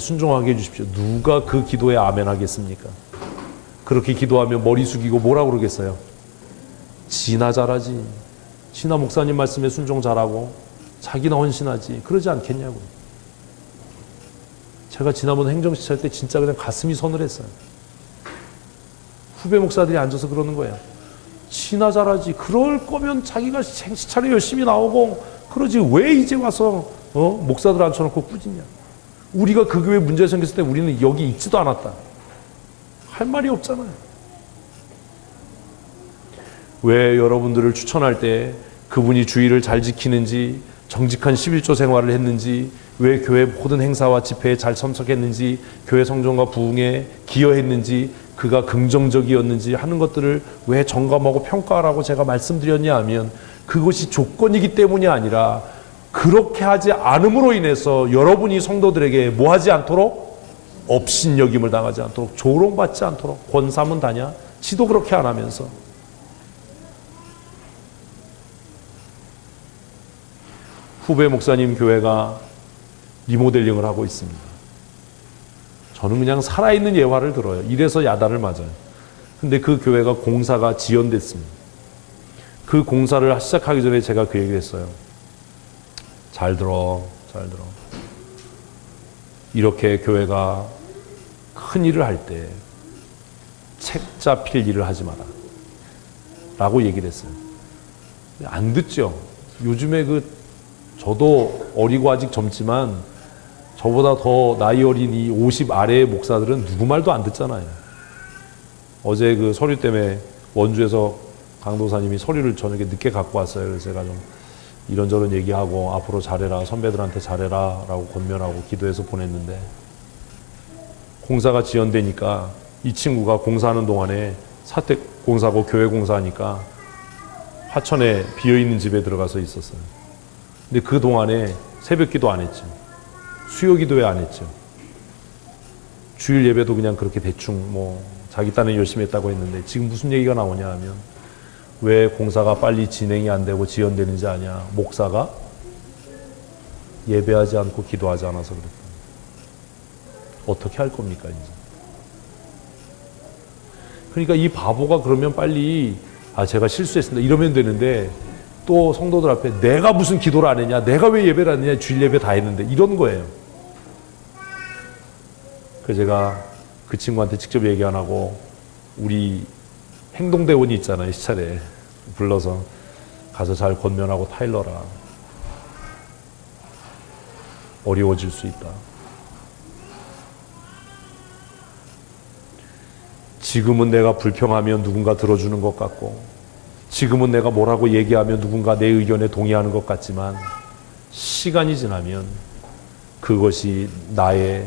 순종하게 해주십시오. 누가 그 기도에 아멘 하겠습니까? 그렇게 기도하면 머리 숙이고 뭐라고 그러겠어요? 지나 잘하지. 지나 목사님 말씀에 순종 잘하고 자기나 헌신하지. 그러지 않겠냐고. 제가 지난번 행정시찰 때 진짜 그냥 가슴이 서늘했어요. 후배 목사들이 앉아서 그러는 거예요. 지나 잘하지. 그럴 거면 자기가 시찰에 열심히 나오고 그러지. 왜 이제 와서 목사들 앉혀놓고 꾸짖냐. 우리가 그 교회 문제 생겼을 때 우리는 여기 있지도 않았다. 할 말이 없잖아요. 왜 여러분들을 추천할 때 그분이 주의를 잘 지키는지, 정직한 11조 생활을 했는지, 왜 교회 모든 행사와 집회에 잘 참석했는지, 교회 성전과 부흥에 기여했는지, 그가 긍정적이었는지 하는 것들을 왜 점검하고 평가하라고 제가 말씀드렸냐 하면 그것이 조건이기 때문이 아니라 그렇게 하지 않음으로 인해서 여러분이 성도들에게 뭐 하지 않도록? 업신여김을 당하지 않도록, 조롱받지 않도록. 권사면 다냐? 지도 그렇게 안 하면서. 후배 목사님 교회가 리모델링을 하고 있습니다. 저는 그냥 살아있는 예화를 들어요. 이래서 야단을 맞아요. 근데 그 교회가 공사가 지연됐습니다. 그 공사를 시작하기 전에 제가 그 얘기를 했어요. 잘 들어. 이렇게 교회가 큰 일을 할 때 책잡힐 일을 하지 마라 라고 얘기를 했어요. 안 듣죠. 요즘에 저도 어리고 아직 젊지만 저보다 더 나이 어린 이 50 아래의 목사들은 누구 말도 안 듣잖아요. 어제 그 서류 때문에 원주에서 강도사님이 서류를 저녁에 늦게 갖고 왔어요. 그래서 제가 좀 이런저런 얘기하고 앞으로 잘해라, 선배들한테 잘해라 라고 권면하고 기도해서 보냈는데, 공사가 지연되니까 이 친구가 공사하는 동안에 사택 공사고 교회 공사하니까 하천에 비어있는 집에 들어가서 있었어요. 근데 그 동안에 새벽 기도 안 했죠. 수요 기도회 안 했죠. 주일 예배도 그냥 그렇게 대충 자기 딴에 열심히 했다고 했는데, 지금 무슨 얘기가 나오냐 하면 왜 공사가 빨리 진행이 안 되고 지연되는지 아냐? 목사가 예배하지 않고 기도하지 않아서 그랬다. 어떻게 할 겁니까 이제? 그러니까 이 바보가 그러면 빨리 제가 실수했습니다 이러면 되는데, 또 성도들 앞에 내가 무슨 기도를 안 했냐, 내가 왜 예배를 안 했냐, 주일 예배 다 했는데, 이런 거예요. 그래서 제가 그 친구한테 직접 얘기 안 하고 우리 행동대원이 있잖아요. 시찰에 불러서 가서 잘 권면하고 타일러라. 어려워질 수 있다. 지금은 내가 불평하면 누군가 들어주는 것 같고, 지금은 내가 뭐라고 얘기하면 누군가 내 의견에 동의하는 것 같지만, 시간이 지나면 그것이 나의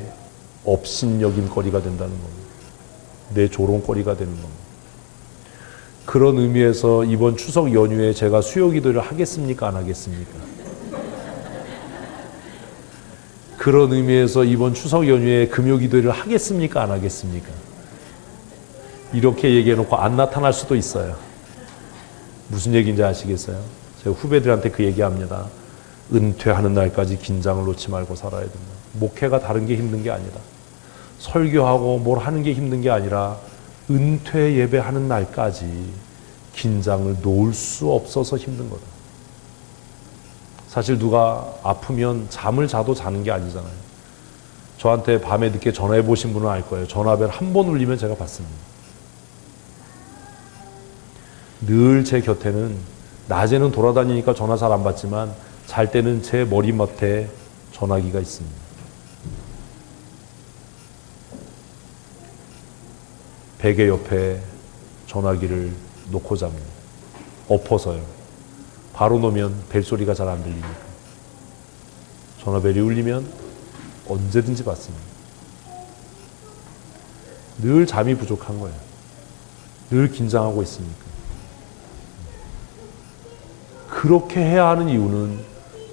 업신여김거리가 된다는 겁니다. 내 조롱거리가 되는 겁니다. 그런 의미에서 이번 추석 연휴에 제가 수요 기도를 하겠습니까? 안 하겠습니까? 그런 의미에서 이번 추석 연휴에 금요 기도를 하겠습니까? 안 하겠습니까? 이렇게 얘기해놓고 안 나타날 수도 있어요. 무슨 얘기인지 아시겠어요? 제가 후배들한테 그 얘기합니다. 은퇴하는 날까지 긴장을 놓지 말고 살아야 된다. 목회가 다른 게 힘든 게 아니다. 설교하고 뭘 하는 게 힘든 게 아니라 은퇴 예배하는 날까지 긴장을 놓을 수 없어서 힘든 거다. 사실 누가 아프면 잠을 자도 자는 게 아니잖아요. 저한테 밤에 늦게 전화해 보신 분은 알 거예요. 전화벨 한 번 울리면 제가 받습니다. 늘 제 곁에는, 낮에는 돌아다니니까 전화 잘 안 받지만 잘 때는 제 머리맡에 전화기가 있습니다. 베개 옆에 전화기를 놓고 잡니다. 엎어서요. 바로 놓으면 벨소리가 잘 안 들리니까. 전화벨이 울리면 언제든지 받습니다. 늘 잠이 부족한 거예요. 늘 긴장하고 있으니까. 그렇게 해야 하는 이유는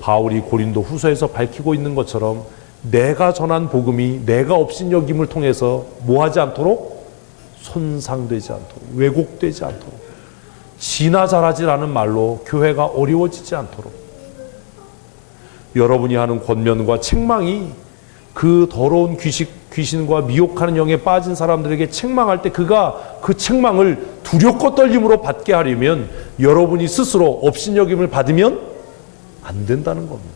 바울이 고린도 후서에서 밝히고 있는 것처럼 내가 전한 복음이 내가 업신여김을 통해서 뭐하지 않도록? 손상되지 않도록, 왜곡되지 않도록, 지나자라지라는 말로 교회가 어려워지지 않도록, 여러분이 하는 권면과 책망이 그 더러운 귀신과 미혹하는 영에 빠진 사람들에게 책망할 때 그가 그 책망을 두렵고 떨림으로 받게 하려면 여러분이 스스로 업신여김을 받으면 안 된다는 겁니다.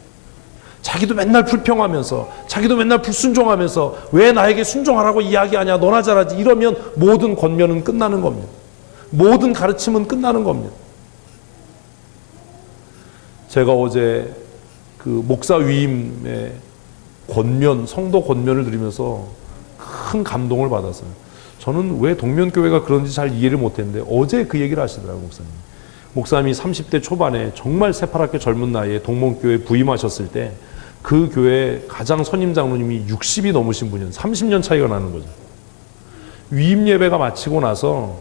자기도 맨날 불평하면서, 자기도 맨날 불순종하면서 왜 나에게 순종하라고 이야기하냐, 너나 잘하지, 이러면 모든 권면은 끝나는 겁니다. 모든 가르침은 끝나는 겁니다. 제가 어제 그 목사 위임의 권면, 성도 권면을 들으면서 큰 감동을 받았어요. 저는 왜 동면교회가 그런지 잘 이해를 못했는데 어제 그 얘기를 하시더라고요, 목사님. 목사님이 30대 초반에 정말 새파랗게 젊은 나이에 동문교회 부임하셨을 때 그 교회 가장 선임 장로님이 60이 넘으신 분이었어요. 30년 차이가 나는 거죠. 위임 예배가 마치고 나서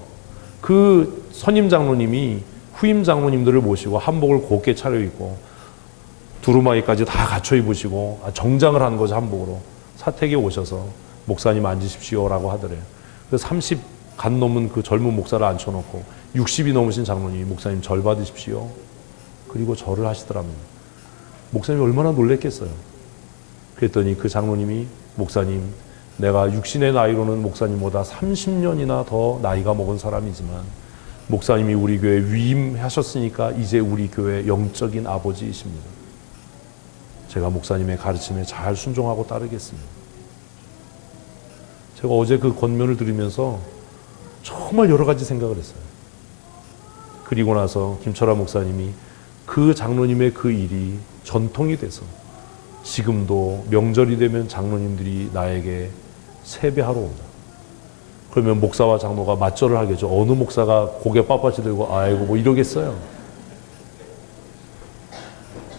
그 선임 장로님이 후임 장로님들을 모시고 한복을 곱게 차려입고 두루마기까지 다 갖춰 입으시고 정장을 한 거죠, 한복으로. 사택에 오셔서 목사님 앉으십시오라고 하더래요. 그래서 30 간 넘은 그 젊은 목사를 앉혀놓고 60이 넘으신 장로님이 목사님 절 받으십시오. 그리고 절을 하시더랍니다. 목사님이 얼마나 놀랬겠어요. 그랬더니 그 장로님이 목사님, 내가 육신의 나이로는 목사님보다 30년이나 더 나이가 먹은 사람이지만 목사님이 우리 교회 위임하셨으니까 이제 우리 교회 영적인 아버지이십니다. 제가 목사님의 가르침에 잘 순종하고 따르겠습니다. 제가 어제 그 권면을 들으면서 정말 여러 가지 생각을 했어요. 그리고 나서 김철환 목사님이 그 장로님의 그 일이 전통이 돼서 지금도 명절이 되면 장로님들이 나에게 세배하러 온다. 그러면 목사와 장로가 맞절을 하겠죠. 어느 목사가 고개 빳빳이 들고 아이고 뭐 이러겠어요.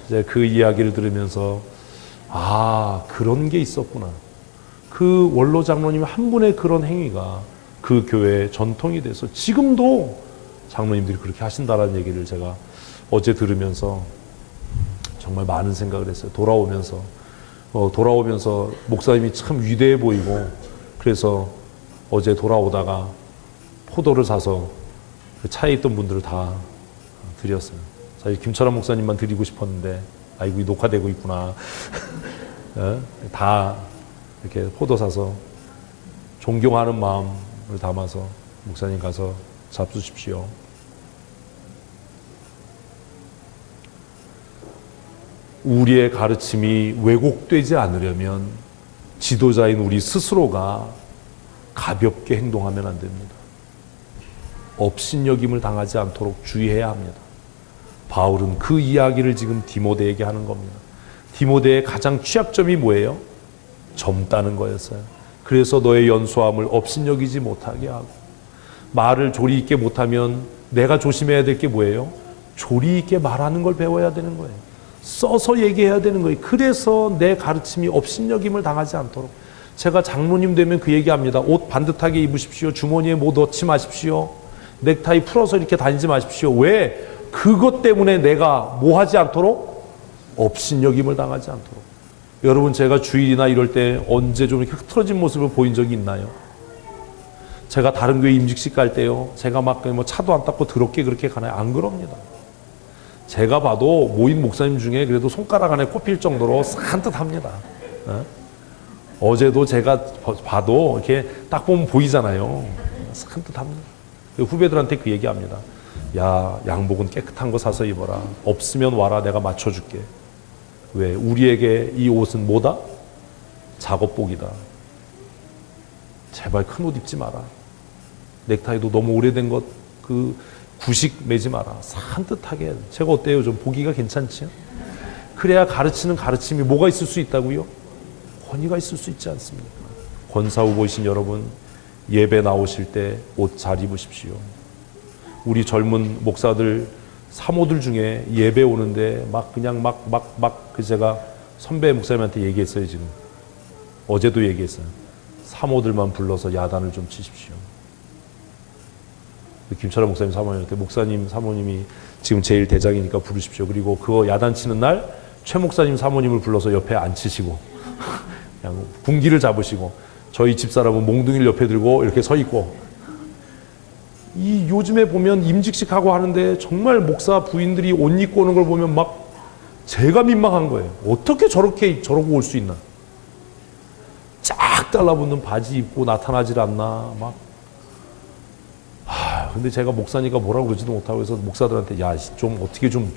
이제 그 이야기를 들으면서 아, 그런 게 있었구나. 그 원로 장로님 한 분의 그런 행위가 그 교회의 전통이 돼서 지금도 장로님들이 그렇게 하신다라는 얘기를 제가 어제 들으면서 정말 많은 생각을 했어요. 돌아오면서 목사님이 참 위대해 보이고 그래서 어제 돌아오다가 포도를 사서 그 차에 있던 분들을 다 드렸어요. 사실 김철환 목사님만 드리고 싶었는데 아이고 녹화되고 있구나. 다 이렇게 포도 사서 존경하는 마음을 담아서 목사님 가서 잡수십시오. 우리의 가르침이 왜곡되지 않으려면 지도자인 우리 스스로가 가볍게 행동하면 안 됩니다. 업신여김을 당하지 않도록 주의해야 합니다. 바울은 그 이야기를 지금 디모데에게 하는 겁니다. 디모데의 가장 취약점이 뭐예요? 젊다는 거였어요. 그래서 너의 연소함을 업신여기지 못하게 하고 말을 조리 있게 못하면 내가 조심해야 될 게 뭐예요? 조리 있게 말하는 걸 배워야 되는 거예요. 써서 얘기해야 되는 거예요. 그래서 내 가르침이 업신여김을 당하지 않도록. 제가 장로님 되면 그 얘기합니다. 옷 반듯하게 입으십시오. 주머니에 뭐 넣지 마십시오. 넥타이 풀어서 이렇게 다니지 마십시오. 왜? 그것 때문에 내가 뭐 하지 않도록? 업신여김을 당하지 않도록. 여러분, 제가 주일이나 이럴 때 언제 좀 이렇게 흐트러진 모습을 보인 적이 있나요? 제가 다른 교회 임직식 갈 때요, 제가 막 뭐 차도 안 닦고 더럽게 그렇게 가나요? 안 그럽니다. 제가 봐도 모인 목사님 중에 그래도 손가락 안에 꼽힐 정도로 산뜻합니다. 어제도 제가 봐도 이렇게 딱 보면 보이잖아요. 산뜻합니다. 후배들한테 그 얘기합니다. 야, 양복은 깨끗한 거 사서 입어라. 없으면 와라, 내가 맞춰줄게. 왜? 우리에게 이 옷은 뭐다? 작업복이다. 제발 큰 옷 입지 마라. 넥타이도 너무 오래된 것, 구식 매지 마라. 산뜻하게. 제가 어때요? 좀 보기가 괜찮지요? 그래야 가르치는 가르침이 뭐가 있을 수 있다고요? 권위가 있을 수 있지 않습니까? 권사 후보이신 여러분, 예배 나오실 때 옷 잘 입으십시오. 우리 젊은 목사들, 사모들 중에 예배 오는데 그 제가 선배 목사님한테 얘기했어요, 지금. 어제도 얘기했어요. 사모들만 불러서 야단을 좀 치십시오. 김철환 목사님 사모님한테 목사님 사모님이 지금 제일 대장이니까 부르십시오. 그리고 그거 야단치는 날 최 목사님 사모님을 불러서 옆에 앉히시고 그냥 분기를 잡으시고 저희 집사람은 몽둥이를 옆에 들고 이렇게 서 있고. 이 요즘에 보면 임직식하고 하는데 정말 목사 부인들이 옷 입고 오는 걸 보면 막 제가 민망한 거예요. 어떻게 저러고 올 수 있나. 쫙 달라붙는 바지 입고 나타나질 않나 막. 근데 제가 목사니까 뭐라고 그러지도 못하고 해서 목사들한테 야, 좀 어떻게 좀.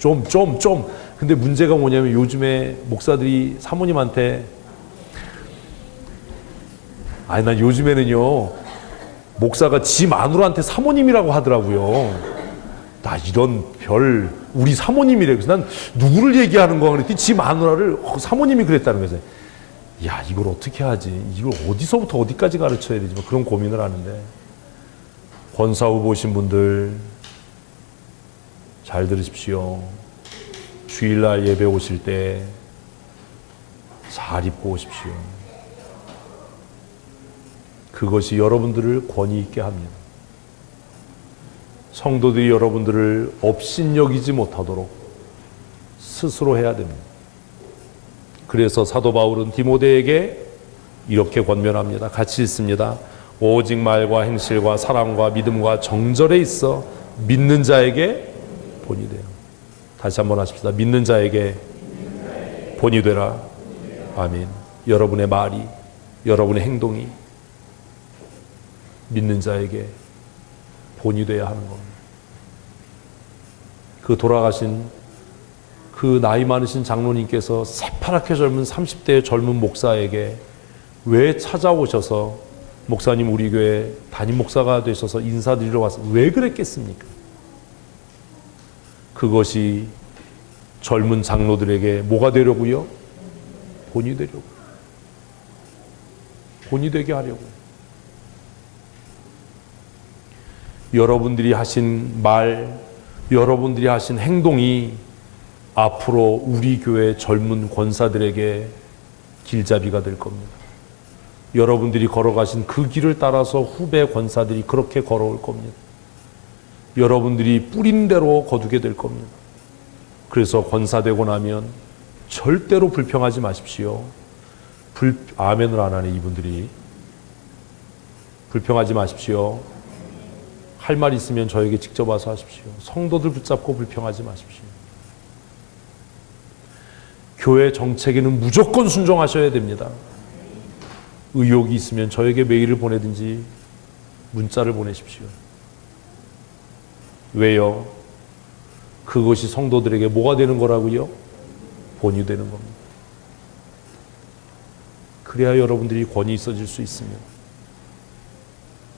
근데 문제가 뭐냐면 요즘에 목사들이 사모님한테 난 요즘에는요 목사가 지 마누라한테 사모님이라고 하더라고요. 나 이런 우리 사모님이래. 그래서 난 누구를 얘기하는 거야 그랬더니 지 마누라를 사모님이 그랬다는 거죠. 야, 이걸 어떻게 하지? 이걸 어디서부터 어디까지 가르쳐야 되지? 그런 고민을 하는데, 권사 후보신 분들 잘 들으십시오. 주일날 예배 오실 때 잘 입고 오십시오. 그것이 여러분들을 권위 있게 합니다. 성도들이 여러분들을 업신여기지 못하도록 스스로 해야 됩니다. 그래서 사도 바울은 디모데에게 이렇게 권면합니다. 같이 읽습니다. 오직 말과 행실과 사랑과 믿음과 정절에 있어 믿는 자에게 본이 돼요. 다시 한번 하십시다. 믿는 자에게 본이 되라. 아멘. 여러분의 말이, 여러분의 행동이 믿는 자에게 본이 되어야 하는 겁니다. 그 돌아가신 그 나이 많으신 장로님께서 새파랗게 젊은 30대의 젊은 목사에게 왜 찾아오셔서 목사님 우리 교회 담임 목사가 되셔서 인사드리러 와서 왜 그랬겠습니까? 그것이 젊은 장로들에게 뭐가 되려고요? 본이 되려고. 본이 되게 하려고. 여러분들이 하신 말, 여러분들이 하신 행동이 앞으로 우리 교회 젊은 권사들에게 길잡이가 될 겁니다. 여러분들이 걸어가신 그 길을 따라서 후배 권사들이 그렇게 걸어올 겁니다. 여러분들이 뿌린 대로 거두게 될 겁니다. 그래서 권사되고 나면 절대로 불평하지 마십시오. 아멘을 안 하네 이분들이. 불평하지 마십시오. 할 말 있으면 저에게 직접 와서 하십시오. 성도들 붙잡고 불평하지 마십시오. 교회 정책에는 무조건 순종하셔야 됩니다. 의혹이 있으면 저에게 메일을 보내든지 문자를 보내십시오. 왜요? 그것이 성도들에게 뭐가 되는 거라고요? 본이 되는 겁니다. 그래야 여러분들이 권위 있어질 수 있습니다.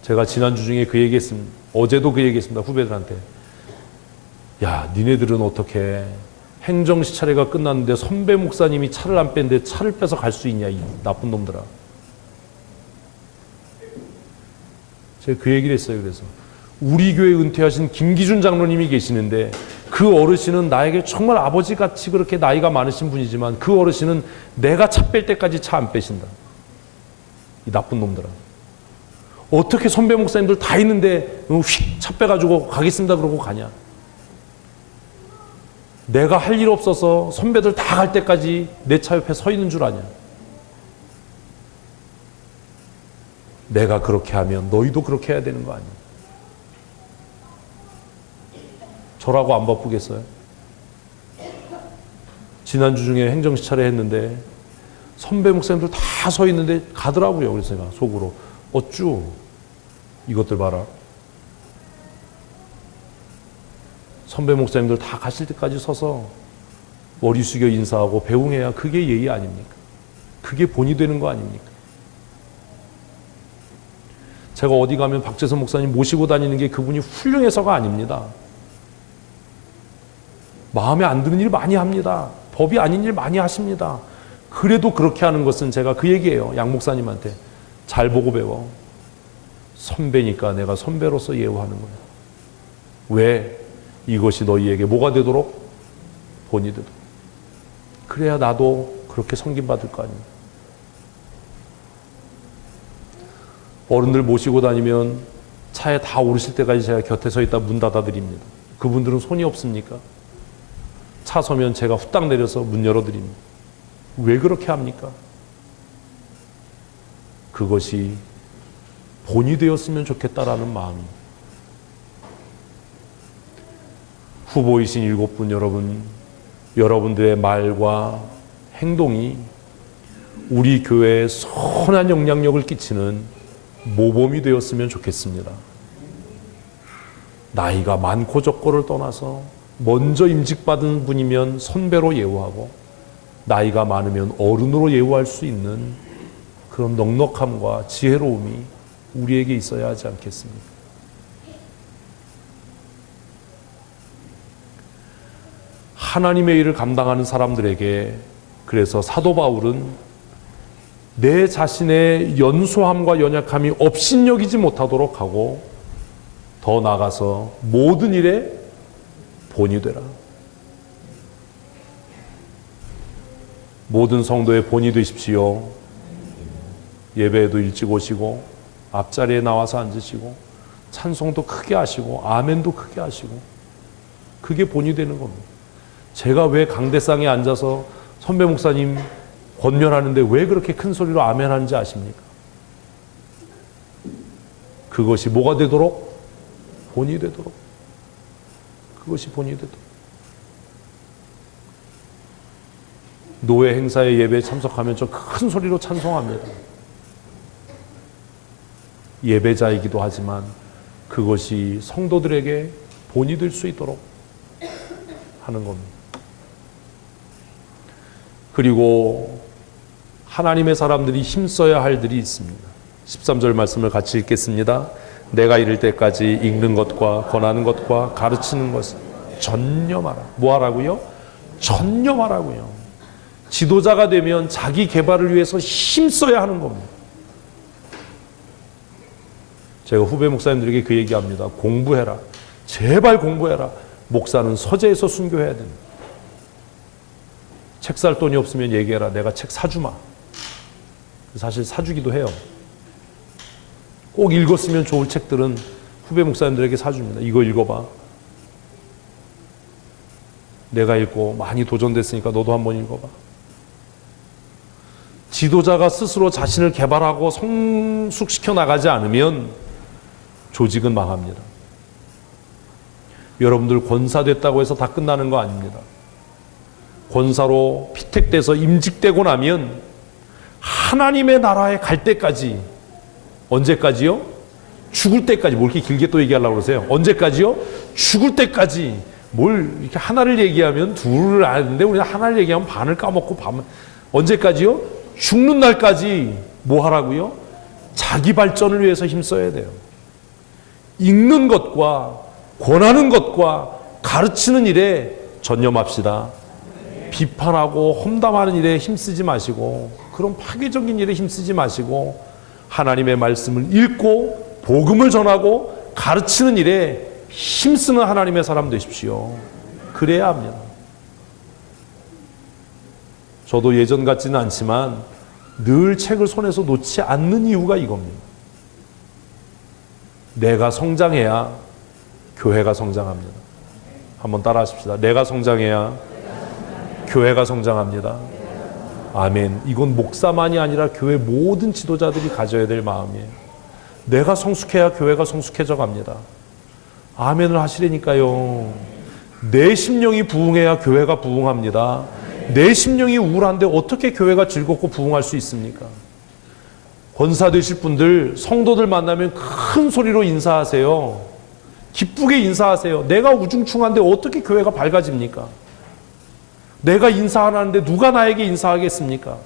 제가 지난주 중에 그 얘기했습니다. 어제도 그 얘기했습니다. 후배들한테. 야, 니네들은 어떻게 행정시 차례가 끝났는데 선배 목사님이 차를 안 뺐는데 차를 빼서 갈 수 있냐, 이 나쁜 놈들아. 제가 그 얘기를 했어요. 그래서 우리 교회 은퇴하신 김기준 장로님이 계시는데 그 어르신은 나에게 정말 아버지같이 그렇게 나이가 많으신 분이지만 그 어르신은 내가 차 뺄 때까지 차 안 빼신다. 이 나쁜 놈들아. 어떻게 선배 목사님들 다 있는데 휙 차 빼가지고 가겠습니다 그러고 가냐. 내가 할 일 없어서 선배들 다 갈 때까지 내 차 옆에 서 있는 줄 아냐. 내가 그렇게 하면 너희도 그렇게 해야 되는 거 아니야. 저라고 안 바쁘겠어요? 지난주 중에 행정시 차례 했는데 선배 목사님들 다 서 있는데 가더라고요. 그래서 제가 속으로 어쭈 이것들 봐라. 선배 목사님들 다 가실 때까지 서서 머리 숙여 인사하고 배웅해야 그게 예의 아닙니까? 그게 본이 되는 거 아닙니까? 제가 어디 가면 박재선 목사님 모시고 다니는 게 그분이 훌륭해서가 아닙니다. 마음에 안 드는 일 많이 합니다. 법이 아닌 일 많이 하십니다. 그래도 그렇게 하는 것은 제가 그 얘기예요. 양 목사님한테. 잘 보고 배워. 선배니까 내가 선배로서 예우하는 거야. 왜? 이것이 너희에게 뭐가 되도록? 본이 되도록. 그래야 나도 그렇게 섬김받을 거 아닙니까? 어른들 모시고 다니면 차에 다 오르실 때까지 제가 곁에 서 있다 문 닫아드립니다. 그분들은 손이 없습니까? 차 서면 제가 후딱 내려서 문 열어드립니다. 왜 그렇게 합니까? 그것이 본이 되었으면 좋겠다라는 마음입니다. 후보이신 7분 여러분, 여러분들의 말과 행동이 우리 교회에 선한 영향력을 끼치는 모범이 되었으면 좋겠습니다. 나이가 많고 적고를 떠나서 먼저 임직받은 분이면 선배로 예우하고 나이가 많으면 어른으로 예우할 수 있는 그런 넉넉함과 지혜로움이 우리에게 있어야 하지 않겠습니까? 하나님의 일을 감당하는 사람들에게 그래서 사도 바울은 내 자신의 연소함과 연약함이 업신여기지 못하도록 하고 더 나아가서 모든 일에 본이 되라. 모든 성도의 본이 되십시오. 예배에도 일찍 오시고 앞자리에 나와서 앉으시고 찬송도 크게 하시고 아멘도 크게 하시고 그게 본이 되는 겁니다. 제가 왜 강대상에 앉아서 선배 목사님 권면하는데 왜 그렇게 큰 소리로 아멘 하는지 아십니까? 그것이 뭐가 되도록? 본이 되도록. 그것이 본이 되도록. 노회 행사에 예배에 참석하면 좀 큰 소리로 찬송합니다. 예배자이기도 하지만 그것이 성도들에게 본이 될 수 있도록 하는 겁니다. 그리고 하나님의 사람들이 힘써야 할 일이 있습니다. 13절 말씀을 같이 읽겠습니다. 내가 이를 때까지 읽는 것과 권하는 것과 가르치는 것을 전념하라. 뭐 하라고요? 전념하라고요. 지도자가 되면 자기 개발을 위해서 힘써야 하는 겁니다. 제가 후배 목사님들에게 그 얘기합니다. 공부해라. 제발 공부해라. 목사는 서재에서 순교해야 됩니다. 책 살 돈이 없으면 얘기해라. 내가 책 사주마. 사실 사주기도 해요. 꼭 읽었으면 좋을 책들은 후배 목사님들에게 사줍니다. 이거 읽어봐. 내가 읽고 많이 도전됐으니까 너도 한번 읽어봐. 지도자가 스스로 자신을 개발하고 성숙시켜 나가지 않으면 조직은 망합니다. 여러분들 권사 됐다고 해서 다 끝나는 거 아닙니다. 권사로 피택돼서 임직되고 나면 하나님의 나라에 갈 때까지, 언제까지요? 죽을 때까지. 뭘 이렇게 길게 또 얘기하려고 그러세요? 언제까지요? 죽을 때까지. 뭘 이렇게 하나를 얘기하면 둘을 아는데 우리가 하나를 얘기하면 반을 까먹고 언제까지요? 죽는 날까지 뭐 하라고요? 자기 발전을 위해서 힘써야 돼요. 읽는 것과 권하는 것과 가르치는 일에 전념합시다. 비판하고 험담하는 일에 힘쓰지 마시고 그런 파괴적인 일에 힘쓰지 마시고 하나님의 말씀을 읽고 복음을 전하고 가르치는 일에 힘쓰는 하나님의 사람 되십시오. 그래야 합니다. 저도 예전 같지는 않지만 늘 책을 손에서 놓지 않는 이유가 이겁니다. 내가 성장해야 교회가 성장합니다. 한번 따라 하십시다. 내가 성장해야 교회가 성장합니다. 아멘. 이건 목사만이 아니라 교회 모든 지도자들이 가져야 될 마음이에요. 내가 성숙해야 교회가 성숙해져 갑니다. 아멘을 하시라니까요. 내 심령이 부흥해야 교회가 부흥합니다. 내 심령이 우울한데 어떻게 교회가 즐겁고 부흥할 수 있습니까? 권사 되실 분들, 성도들 만나면 큰 소리로 인사하세요. 기쁘게 인사하세요. 내가 우중충한데 어떻게 교회가 밝아집니까? 내가 인사 안 하는데 누가 나에게 인사하겠습니까?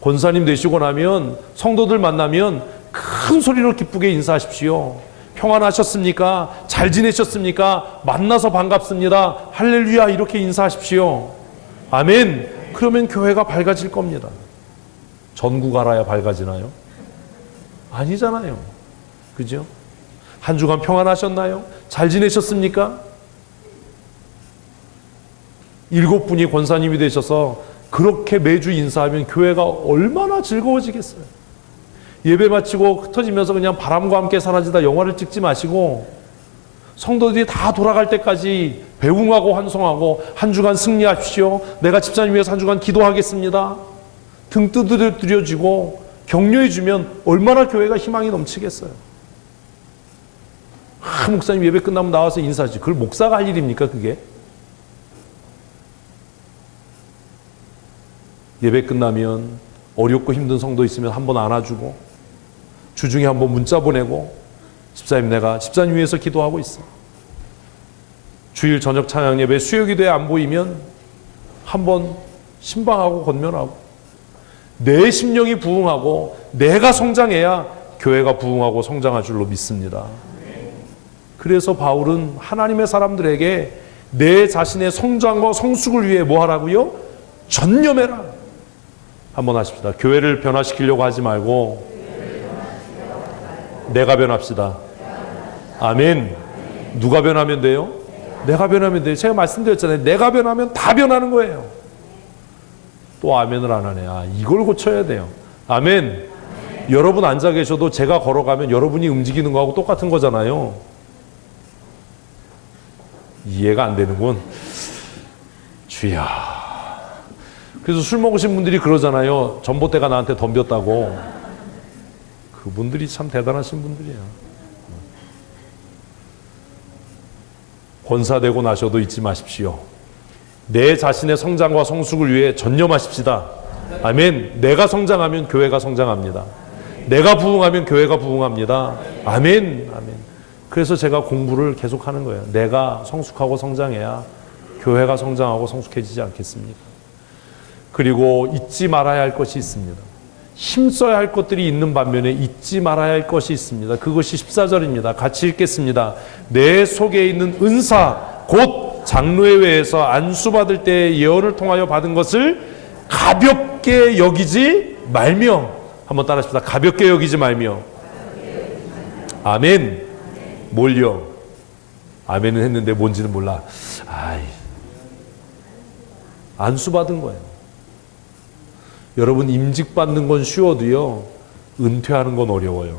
권사님 되시고 나면 성도들 만나면 큰 소리로 기쁘게 인사하십시오. 평안하셨습니까? 잘 지내셨습니까? 만나서 반갑습니다. 할렐루야 이렇게 인사하십시오. 아멘. 그러면 교회가 밝아질 겁니다. 전국 알아야 밝아지나요? 아니잖아요. 그죠? 한 주간 평안하셨나요? 잘 지내셨습니까? 7분이 권사님이 되셔서 그렇게 매주 인사하면 교회가 얼마나 즐거워지겠어요. 예배 마치고 흩어지면서 그냥 바람과 함께 사라지다 영화를 찍지 마시고 성도들이 다 돌아갈 때까지 배웅하고 환송하고 한 주간 승리하십시오. 내가 집사님 위해서 한 주간 기도하겠습니다. 등 두드려지고 격려해주면 얼마나 교회가 희망이 넘치겠어요. 목사님 예배 끝나면 나와서 인사하지. 그걸 목사가 할 일입니까 그게? 예배 끝나면 어렵고 힘든 성도 있으면 한번 안아주고, 주중에 한번 문자 보내고, 집사님 내가 집사님 위해서 기도하고 있어. 주일 저녁 찬양 예배 수요기도에 안 보이면 한번 신방하고 권면하고, 내 심령이 부흥하고 내가 성장해야 교회가 부흥하고 성장할 줄로 믿습니다. 그래서 바울은 하나님의 사람들에게 내 자신의 성장과 성숙을 위해 뭐 하라고요? 전념해라. 한번 하십시다. 교회를 변화시키려고 하지 말고 내가 변합시다. 아멘. 누가 변하면 돼요? 내가 변하면 돼요. 제가 말씀드렸잖아요. 내가 변하면 다 변하는 거예요. 또 아멘을 안 하네. 이걸 고쳐야 돼요. 아멘. 여러분 앉아 계셔도 제가 걸어가면 여러분이 움직이는 거하고 똑같은 거잖아요. 이해가 안 되는군. 주야. 그래서 술 먹으신 분들이 그러잖아요. 전봇대가 나한테 덤볐다고. 그분들이 참 대단하신 분들이에요. 권사되고 나셔도 잊지 마십시오. 내 자신의 성장과 성숙을 위해 전념하십시다. 아멘. 내가 성장하면 교회가 성장합니다. 내가 부흥하면 교회가 부흥합니다. 아멘. 아멘. 그래서 제가 공부를 계속하는 거예요. 내가 성숙하고 성장해야 교회가 성장하고 성숙해지지 않겠습니까? 그리고 잊지 말아야 할 것이 있습니다. 힘써야 할 것들이 있는 반면에 잊지 말아야 할 것이 있습니다. 그것이 14절입니다. 같이 읽겠습니다. 내 속에 있는 은사 곧 장로회에서 안수받을 때 예언을 통하여 받은 것을 가볍게 여기지 말며, 한번 따라하십시다. 가볍게 여기지 말며. 아멘. 뭘요? 아멘은 했는데 뭔지는 몰라. 안수받은 거예요. 여러분, 임직받는 건 쉬워도요, 은퇴하는 건 어려워요.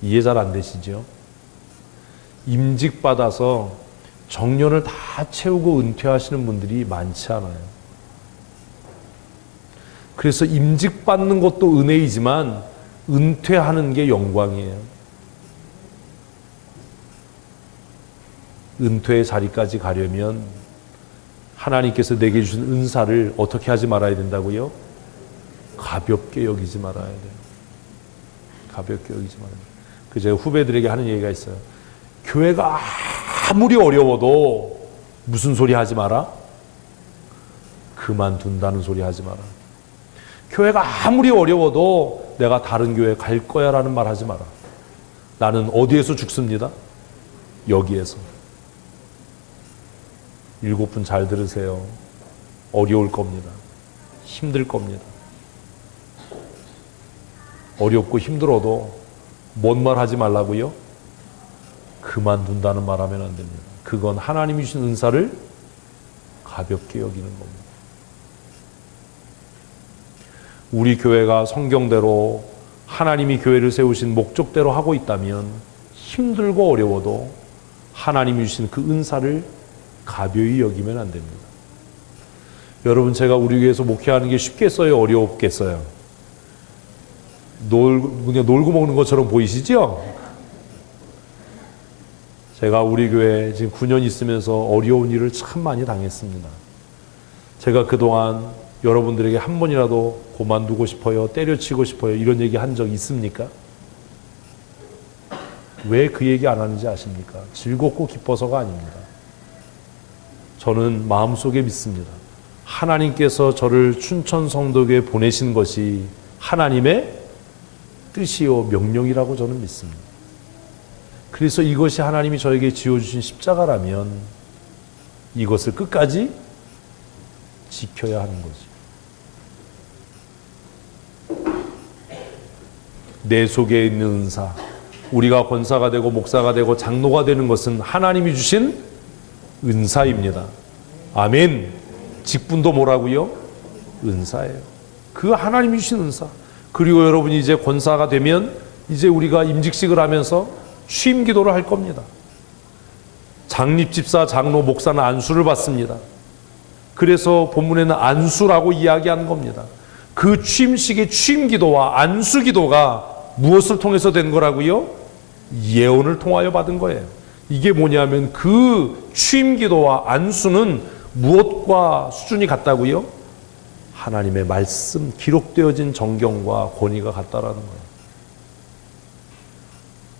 이해 잘 안 되시죠? 임직받아서 정년을 다 채우고 은퇴하시는 분들이 많지 않아요. 그래서 임직받는 것도 은혜이지만 은퇴하는 게 영광이에요. 은퇴의 자리까지 가려면 하나님께서 내게 주신 은사를 어떻게 하지 말아야 된다고요? 가볍게 여기지 말아야 돼요. 가볍게 여기지 말아야 돼요. 그 제가 후배들에게 하는 얘기가 있어요. 교회가 아무리 어려워도 무슨 소리 하지 마라? 그만둔다는 소리 하지 마라. 교회가 아무리 어려워도 내가 다른 교회 갈 거야 라는 말 하지 마라. 나는 어디에서 죽습니다? 여기에서. 7분 잘 들으세요. 어려울 겁니다. 힘들 겁니다. 어렵고 힘들어도 뭔 말 하지 말라고요? 그만둔다는 말 하면 안 됩니다. 그건 하나님이 주신 은사를 가볍게 여기는 겁니다. 우리 교회가 성경대로 하나님이 교회를 세우신 목적대로 하고 있다면 힘들고 어려워도 하나님이 주신 그 은사를 가벼이 여기면 안 됩니다. 여러분, 제가 우리 교회에서 목회하는 게 쉽겠어요? 어렵겠어요? 그냥 놀고 먹는 것처럼 보이시죠? 제가 우리 교회 지금 9년 있으면서 어려운 일을 참 많이 당했습니다. 제가 그동안 여러분들에게 한 번이라도 그만두고 싶어요, 때려치고 싶어요, 이런 얘기 한 적 있습니까? 왜 그 얘기 안 하는지 아십니까? 즐겁고 기뻐서가 아닙니다. 저는 마음속에 믿습니다. 하나님께서 저를 춘천 성도교에 보내신 것이 하나님의 뜻이요 명령이라고 저는 믿습니다. 그래서 이것이 하나님이 저에게 지어주신 십자가라면 이것을 끝까지 지켜야 하는 거죠. 내 속에 있는 은사, 우리가 권사가 되고 목사가 되고 장로가 되는 것은 하나님이 주신 은사입니다. 아멘. 직분도 뭐라고요? 은사예요. 그 하나님이 주신 은사. 그리고 여러분이 이제 권사가 되면 이제 우리가 임직식을 하면서 취임 기도를 할 겁니다. 장립집사, 장로, 목사는 안수를 받습니다. 그래서 본문에는 안수라고 이야기하는 겁니다. 그 취임식의 취임 기도와 안수 기도가 무엇을 통해서 된 거라고요? 예언을 통하여 받은 거예요. 이게 뭐냐면 그 취임 기도와 안수는 무엇과 수준이 같다고요? 하나님의 말씀, 기록되어진 정경과 권위가 같다라는 거예요.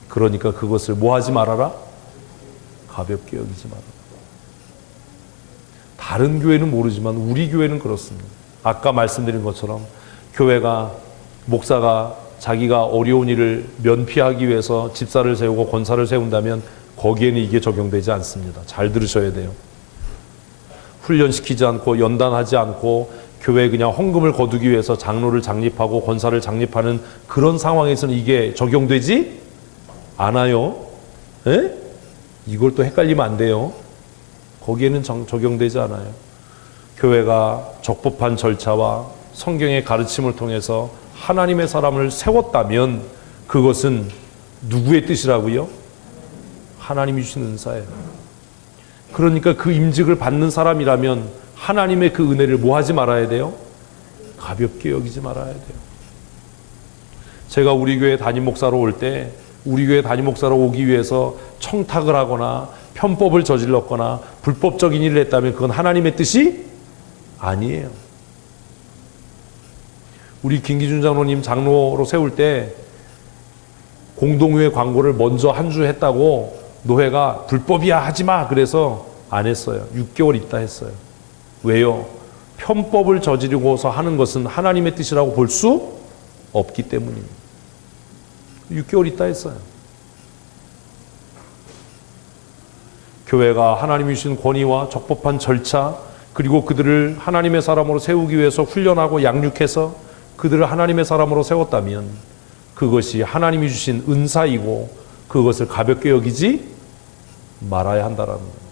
그러니까 그것을 뭐 하지 말아라? 가볍게 여기지 말아라. 다른 교회는 모르지만 우리 교회는 그렇습니다. 아까 말씀드린 것처럼 교회가, 목사가 자기가 어려운 일을 면피하기 위해서 집사를 세우고 권사를 세운다면 거기에는 이게 적용되지 않습니다. 잘 들으셔야 돼요. 훈련시키지 않고 연단하지 않고 교회에 그냥 헌금을 거두기 위해서 장로를 장립하고 권사를 장립하는 그런 상황에서는 이게 적용되지 않아요. 에? 이걸 또 헷갈리면 안 돼요. 거기에는 적용되지 않아요. 교회가 적법한 절차와 성경의 가르침을 통해서 하나님의 사람을 세웠다면 그것은 누구의 뜻이라고요? 하나님이 주신 은사예요. 그러니까 그 임직을 받는 사람이라면 하나님의 그 은혜를 뭐 하지 말아야 돼요? 가볍게 여기지 말아야 돼요. 제가 우리 교회 담임 목사로 올 때, 우리 교회 담임 목사로 오기 위해서 청탁을 하거나 편법을 저질렀거나 불법적인 일을 했다면 그건 하나님의 뜻이 아니에요. 우리 김기준 장로님 장로로 세울 때 공동회 광고를 먼저 한 주 했다고 노회가 불법이야 하지마 그래서 안 했어요. 6개월 있다 했어요. 왜요? 편법을 저지르고서 하는 것은 하나님의 뜻이라고 볼 수 없기 때문입니다. 6개월 있다 했어요. 교회가 하나님이 주신 권위와 적법한 절차, 그리고 그들을 하나님의 사람으로 세우기 위해서 훈련하고 양육해서 그들을 하나님의 사람으로 세웠다면 그것이 하나님이 주신 은사이고 그것을 가볍게 여기지 말아야 한다라는 거예요.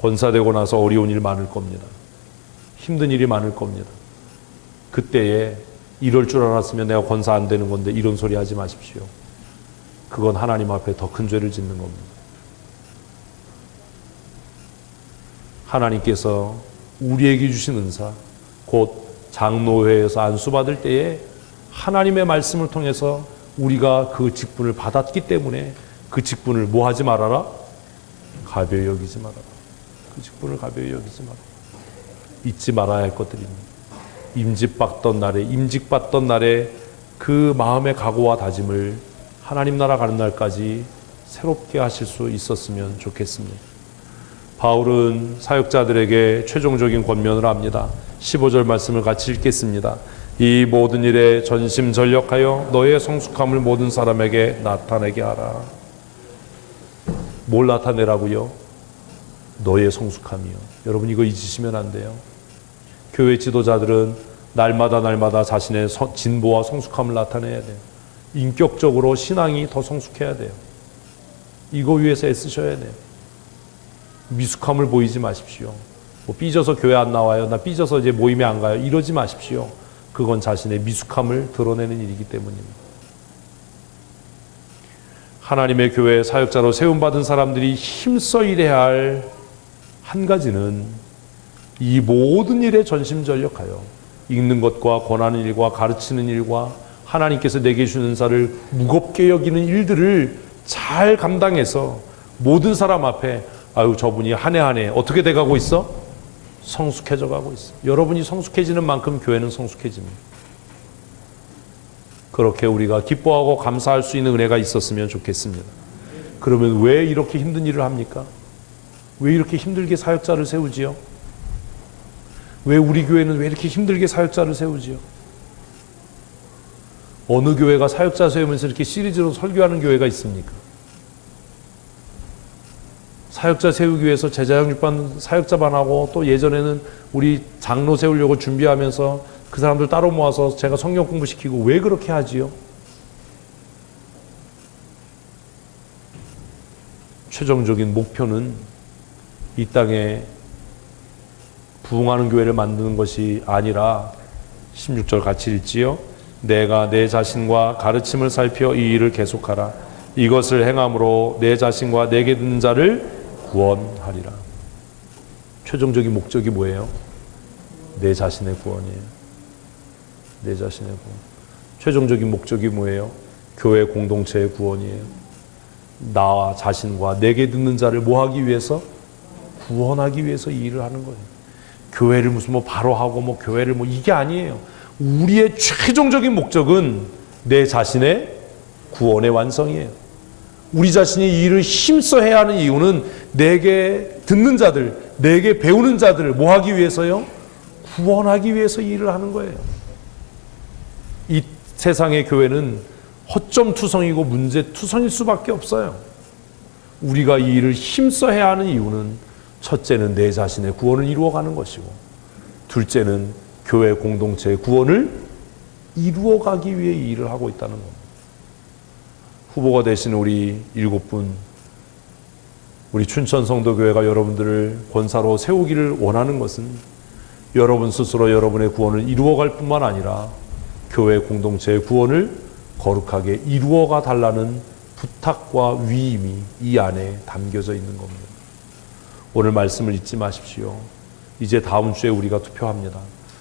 권사되고 나서 어려운 일 많을 겁니다. 힘든 일이 많을 겁니다. 그때에 이럴 줄 알았으면 내가 권사 안 되는 건데 이런 소리 하지 마십시오. 그건 하나님 앞에 더 큰 죄를 짓는 겁니다. 하나님께서 우리에게 주신 은사, 곧 장로회에서 안수받을 때에 하나님의 말씀을 통해서 우리가 그 직분을 받았기 때문에 그 직분을 뭐 하지 말아라? 가벼이 여기지 말아라. 그 직분을 가벼이 여기지 말아라. 잊지 말아야 할 것들입니다. 임직받던 날에 그 마음의 각오와 다짐을 하나님 나라 가는 날까지 새롭게 하실 수 있었으면 좋겠습니다. 바울은 사역자들에게 최종적인 권면을 합니다. 15절 말씀을 같이 읽겠습니다. 이 모든 일에 전심전력하여 너의 성숙함을 모든 사람에게 나타내게 하라. 뭘 나타내라고요? 너의 성숙함이요. 여러분 이거 잊으시면 안 돼요. 교회 지도자들은 날마다 자신의 진보와 성숙함을 나타내야 돼요. 인격적으로 신앙이 더 성숙해야 돼요. 이거 위해서 애쓰셔야 돼요. 미숙함을 보이지 마십시오. 삐져서 교회 안 나와요. 나 삐져서 이제 모임에 안 가요. 이러지 마십시오. 그건 자신의 미숙함을 드러내는 일이기 때문입니다. 하나님의 교회 사역자로 세움받은 사람들이 힘써 일해야 할 한 가지는 이 모든 일에 전심전력하여 읽는 것과 권하는 일과 가르치는 일과 하나님께서 내게 주는 은사를 무겁게 여기는 일들을 잘 감당해서 모든 사람 앞에 아유 저분이 한 해 한 해 어떻게 돼가고 있어? 성숙해져 가고 있어. 여러분이 성숙해지는 만큼 교회는 성숙해집니다. 그렇게 우리가 기뻐하고 감사할 수 있는 은혜가 있었으면 좋겠습니다. 그러면 왜 이렇게 힘든 일을 합니까? 왜 이렇게 힘들게 사역자를 세우지요? 왜 우리 교회는 왜 이렇게 힘들게 사역자를 세우지요? 어느 교회가 사역자 세우면서 이렇게 시리즈로 설교하는 교회가 있습니까? 사역자 세우기 위해서 제자양육반 사역자반하고 또 예전에는 우리 장로 세우려고 준비하면서 그 사람들 따로 모아서 제가 성경 공부시키고 왜 그렇게 하지요? 최종적인 목표는 이 땅에 부흥하는 교회를 만드는 것이 아니라 16절 같이 읽지요. 내가 내 자신과 가르침을 살펴 이 일을 계속하라. 이것을 행함으로 내 자신과 내게 듣는 자를 구원하리라. 최종적인 목적이 뭐예요? 내 자신의 구원이에요. 내 자신의 구원. 최종적인 목적이 뭐예요? 교회 공동체의 구원이에요. 나 자신과 내게 듣는 자를 뭐 하기 위해서? 구원하기 위해서 이 일을 하는 거예요. 교회를 무슨 뭐 바로 하고 뭐 교회를 뭐 이게 아니에요. 우리의 최종적인 목적은 내 자신의 구원의 완성이에요. 우리 자신이 이 일을 힘써 해야 하는 이유는 내게 듣는 자들, 내게 배우는 자들을 뭐 하기 위해서요? 구원하기 위해서 이 일을 하는 거예요. 이 세상의 교회는 허점투성이고 문제투성일 수밖에 없어요. 우리가 이 일을 힘써 해야 하는 이유는 첫째는 내 자신의 구원을 이루어가는 것이고, 둘째는 교회 공동체의 구원을 이루어가기 위해 이 일을 하고 있다는 겁니다. 후보가 되신 우리 7분, 우리 춘천성도교회가 여러분들을 권사로 세우기를 원하는 것은 여러분 스스로 여러분의 구원을 이루어갈 뿐만 아니라 교회 공동체의 구원을 거룩하게 이루어가 달라는 부탁과 위임이 이 안에 담겨져 있는 겁니다. 오늘 말씀을 잊지 마십시오. 이제 다음 주에 우리가 투표합니다.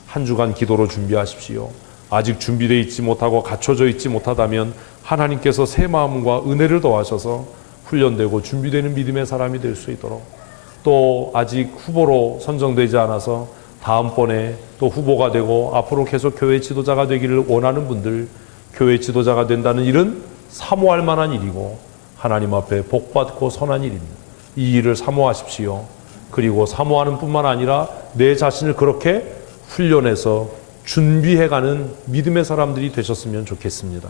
한 주간 기도로 준비하십시오. 아직 준비되어 있지 못하고 갖춰져 있지 못하다면 하나님께서 새 마음과 은혜를 더하셔서 훈련되고 준비되는 믿음의 사람이 될 수 있도록, 또 아직 후보로 선정되지 않아서 다음번에 또 후보가 되고 앞으로 계속 교회 지도자가 되기를 원하는 분들, 교회 지도자가 된다는 일은 사모할 만한 일이고 하나님 앞에 복받고 선한 일입니다. 이 일을 사모하십시오. 그리고 사모하는 뿐만 아니라 내 자신을 그렇게 훈련해서 준비해가는 믿음의 사람들이 되셨으면 좋겠습니다.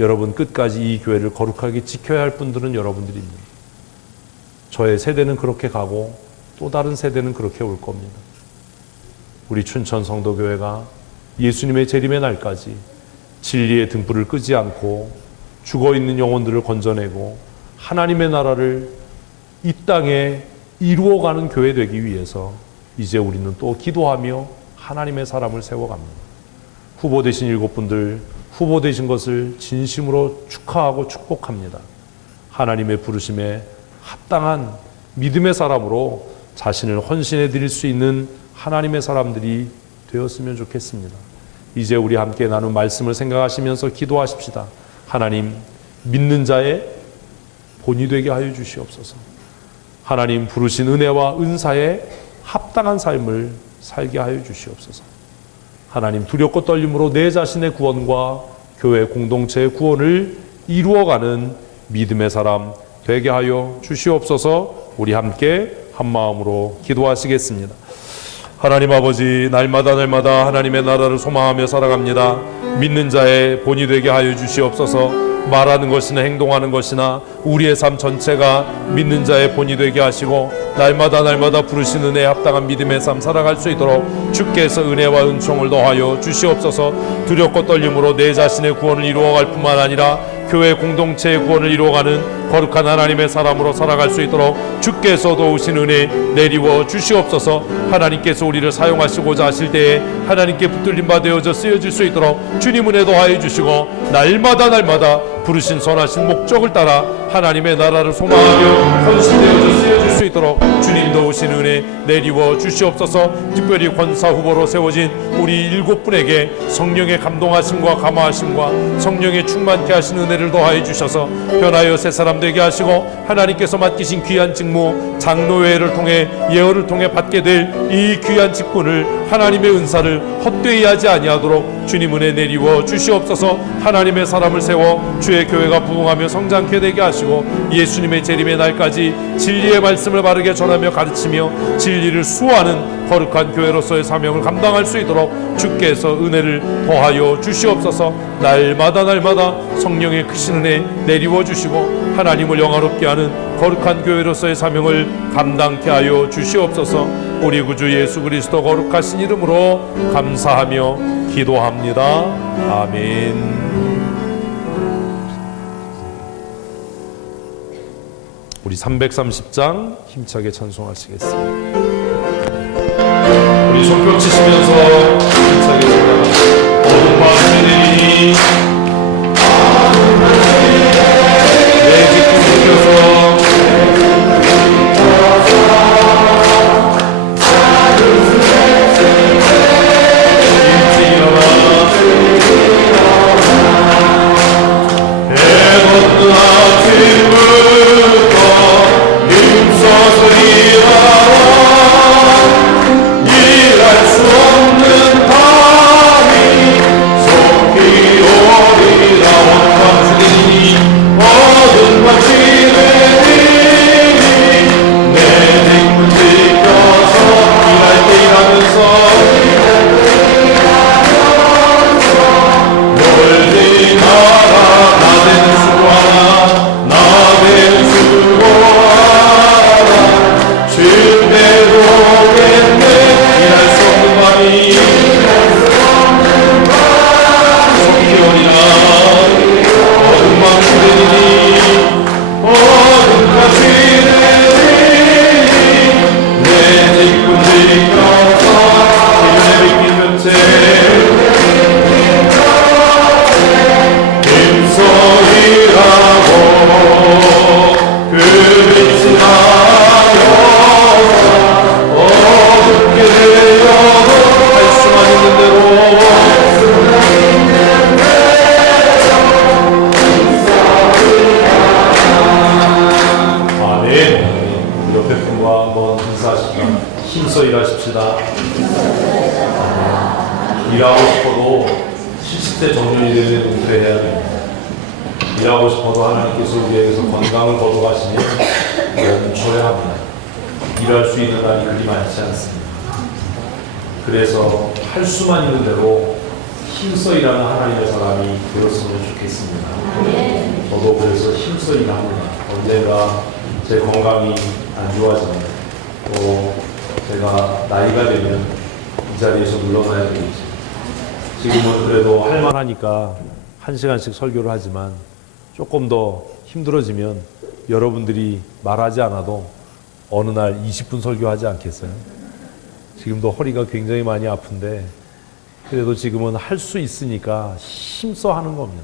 여러분, 끝까지 이 교회를 거룩하게 지켜야 할 분들은 여러분들입니다. 저의 세대는 그렇게 가고 또 다른 세대는 그렇게 올 겁니다. 우리 춘천 성도교회가 예수님의 재림의 날까지 진리의 등불을 끄지 않고 죽어있는 영혼들을 건져내고 하나님의 나라를 이 땅에 이루어가는 교회 되기 위해서 이제 우리는 또 기도하며 하나님의 사람을 세워갑니다. 후보 되신 7분들, 후보 되신 것을 진심으로 축하하고 축복합니다. 하나님의 부르심에 합당한 믿음의 사람으로 자신을 헌신해 드릴 수 있는 하나님의 사람들이 되었으면 좋겠습니다. 이제 우리 함께 나눈 말씀을 생각하시면서 기도하십시다. 하나님, 믿는 자의 본이 되게 하여 주시옵소서. 하나님 부르신 은혜와 은사에 합당한 삶을 살게 하여 주시옵소서. 하나님, 두렵고 떨림으로 내 자신의 구원과 교회 공동체의 구원을 이루어가는 믿음의 사람 되게 하여 주시옵소서. 우리 함께 한 마음으로 기도하시겠습니다. 하나님 아버지, 날마다 하나님의 나라를 소망하며 살아갑니다. 믿는 자의 본이 되게 하여 주시옵소서. 말하는 것이나 행동하는 것이나 우리의 삶 전체가 믿는 자의 본이 되게 하시고 날마다 부르신 은혜에 합당한 믿음의 삶 살아갈 수 있도록 주께서 은혜와 은총을 더하여 주시옵소서. 두렵고 떨림으로 내 자신의 구원을 이루어갈 뿐만 아니라 교회 공동체의 구원을 이루어가는 거룩한 하나님의 사람으로 살아갈 수 있도록 주께서 도우신 은혜 내리워 주시옵소서. 하나님께서 우리를 사용하시고자 하실 때에 하나님께 붙들림 바 되어져 쓰여질 수 있도록 주님 은혜 더하여 주시고 날마다 부르신 선하신 목적을 따라 하나님의 나라를 소망하며 헌신되어져 쓰여질 수 있도록 주님 도우신 은혜 내리워 주시옵소서. 특별히 권사 후보로 세워진 우리 7분에게 성령의 감동하심과 감화하심과 성령의 충만케 하신 은혜를 더하여 주셔서 변하여 새 사람 되게 하시고 하나님께서 맡기신 귀한 직무 장로회를 통해 예언을 통해 받게 될 이 귀한 직분을 하나님의 은사를 헛되이 하지 아니하도록 주님 은혜 내리워 주시옵소서. 하나님의 사람을 세워 주의 교회가 부흥하며 성장케 되게 하시고 예수님의 재림의 날까지 진리의 말씀을 바르게 전하며 가르치며 진리를 수호하는 거룩한 교회로서의 사명을 감당할 수 있도록 주께서 은혜를 더하여 주시옵소서. 날마다 성령의 크신 은혜 내리워 주시고 하나님을 영화롭게 하는 거룩한 교회로서의 사명을 감당케 하여 주시옵소서. 우리 구주 예수 그리스도 거룩하신 이름으로 감사하며 기도합니다. 아멘. 우리 330장 힘차게 찬송하시겠습니다. 우리 손뼉 치시면서 힘차게 찬송합니다. 어둠 밤이 내리니 내 기쁨 느껴서 힘써서 일하라 이 일하고 싶어도 70대 정년이 되면 은퇴해야 됩니다. 일하고 싶어도 하나님께서 우리에게서 건강을 거둬가시니 멈춰야 합니다. 일할 수 있는 날이 그리 많지 않습니다. 그래서 할 수만 있는 대로 힘써 일하는 하나님의 사람이 되었으면 좋겠습니다. 저도 그래서 힘써 일합니다. 언젠가 제 건강이 안 좋아지면 또 제가 나이가 되면 이 자리에서 물러나야 되겠죠. 지금은 그래도 할만하니까 1시간씩 설교를 하지만 조금 더 힘들어지면 여러분들이 말하지 않아도 어느 날 20분 설교하지 않겠어요? 지금도 허리가 굉장히 많이 아픈데 그래도 지금은 할 수 있으니까 힘써 하는 겁니다.